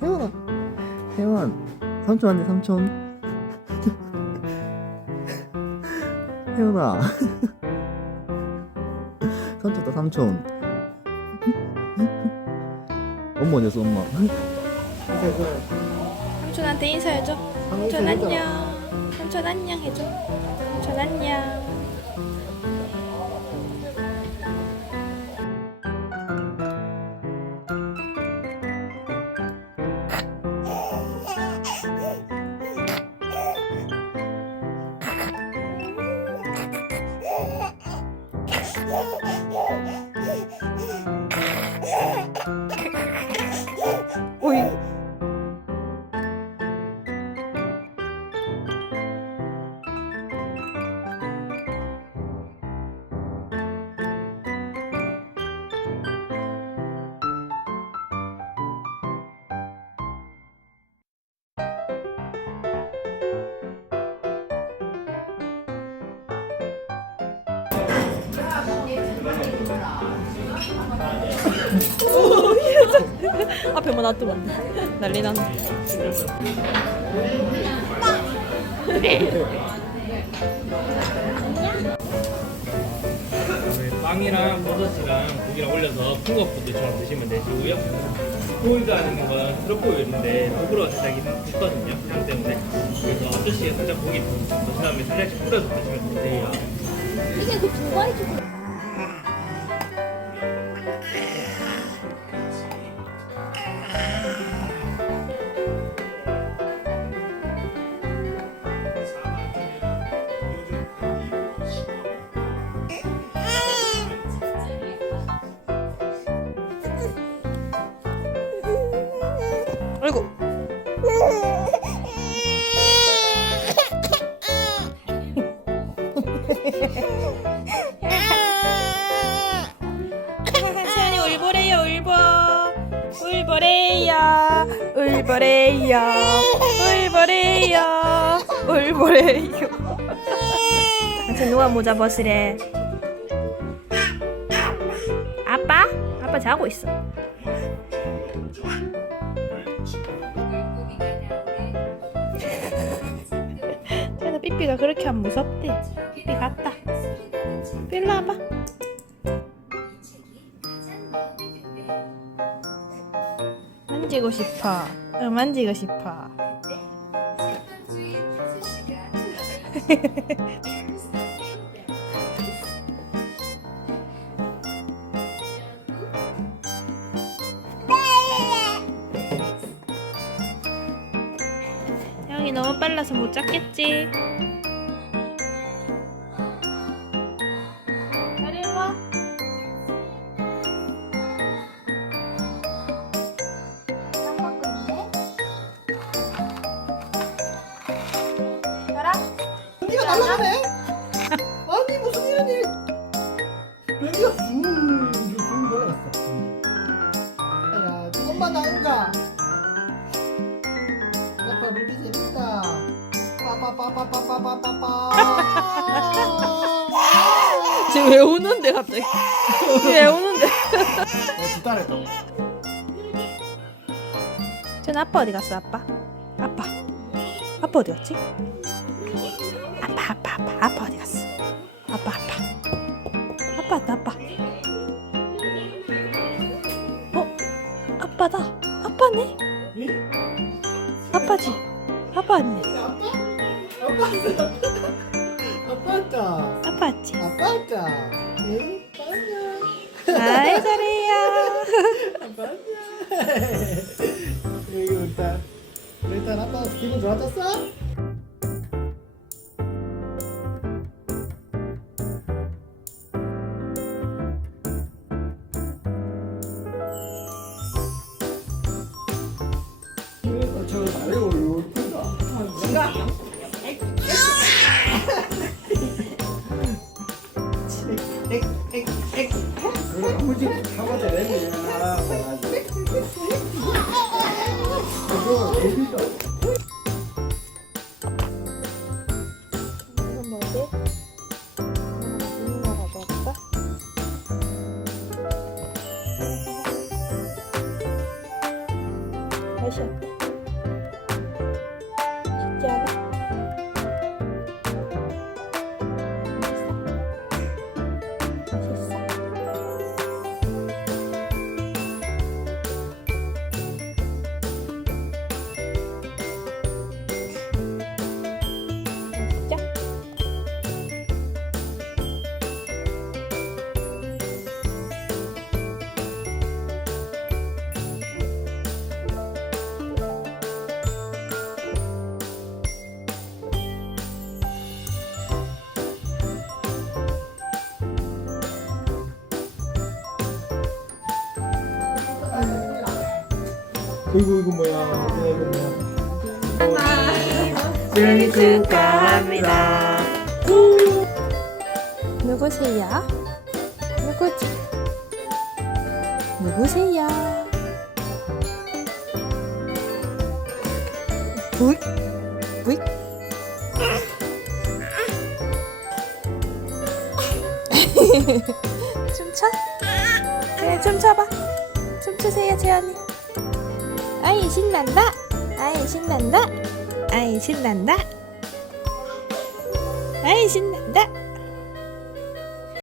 태연아 태연 삼촌 안돼 삼촌 태연아 삼촌다 삼촌 엄마 어디였어 엄마 삼촌한테 인사해줘. 삼촌 안녕. 삼촌 안녕 해줘. 삼촌 안녕. 앞에만 놔두면 난리 나네. 빵이랑 버섯이랑 고기랑 올려서 콩국부들처럼 드시면 되시고요. 보일드 하는 건 트러플인데 호불호가 살짝 있- 있거든요. 향 때문에. 그래서 아저씨에 살짝 고기 드신 다음에 살짝씩 뿌려서 드시면 되세요. 이게 그 두바이 세연이 울보래요 울보. 울보래요 울보래요 울보래요 울보래요. 저 누가 모자 벗으래? 아빠? 아빠 자고 있어. 쟤는 삐삐가 그렇게 안 무섭대. 삐삐 갔다 일로 와봐. 만지고 싶어. 응 만지고 싶어. 형이 너무 빨라서 못 잡겠지 변기가 날라가네 아니 무슨 일이니 변기가 붕붕 돌아갔어. 야 엄마 나은가. 아빠 물기 재밌다. 빠빠빠빠빠빠빠빠 지금 왜 우는데 갑자기? 왜 우는데? 두달에 또전 아빠 어디 갔어 아빠? 아빠. 아빠 어디 갔지 아빠 아빠 어디 갔어? 아빠 아빠 아빠 왔다 아빠. 어? 아빠다. 아빠네? 아빠지. 아빠 왔네. 아빠 왔다 아빠 왔지? 아빠 왔다 응? 아이 잘해요. 아빠 안녕 여기 일단 일단 아빠 기분 좋아졌어? 사과도 왜 내려나 그거 재밌어 이건 이거 이거 뭐야? 이거 뭐야? 생일 축하합니다. 누구세요? 누구지? 누구세요? 부익 부익 춤춰? 그래 춤춰봐 춤추세요 재현이 아이 신난다. 아이 신난다. 아이 신난다. 아이 신난다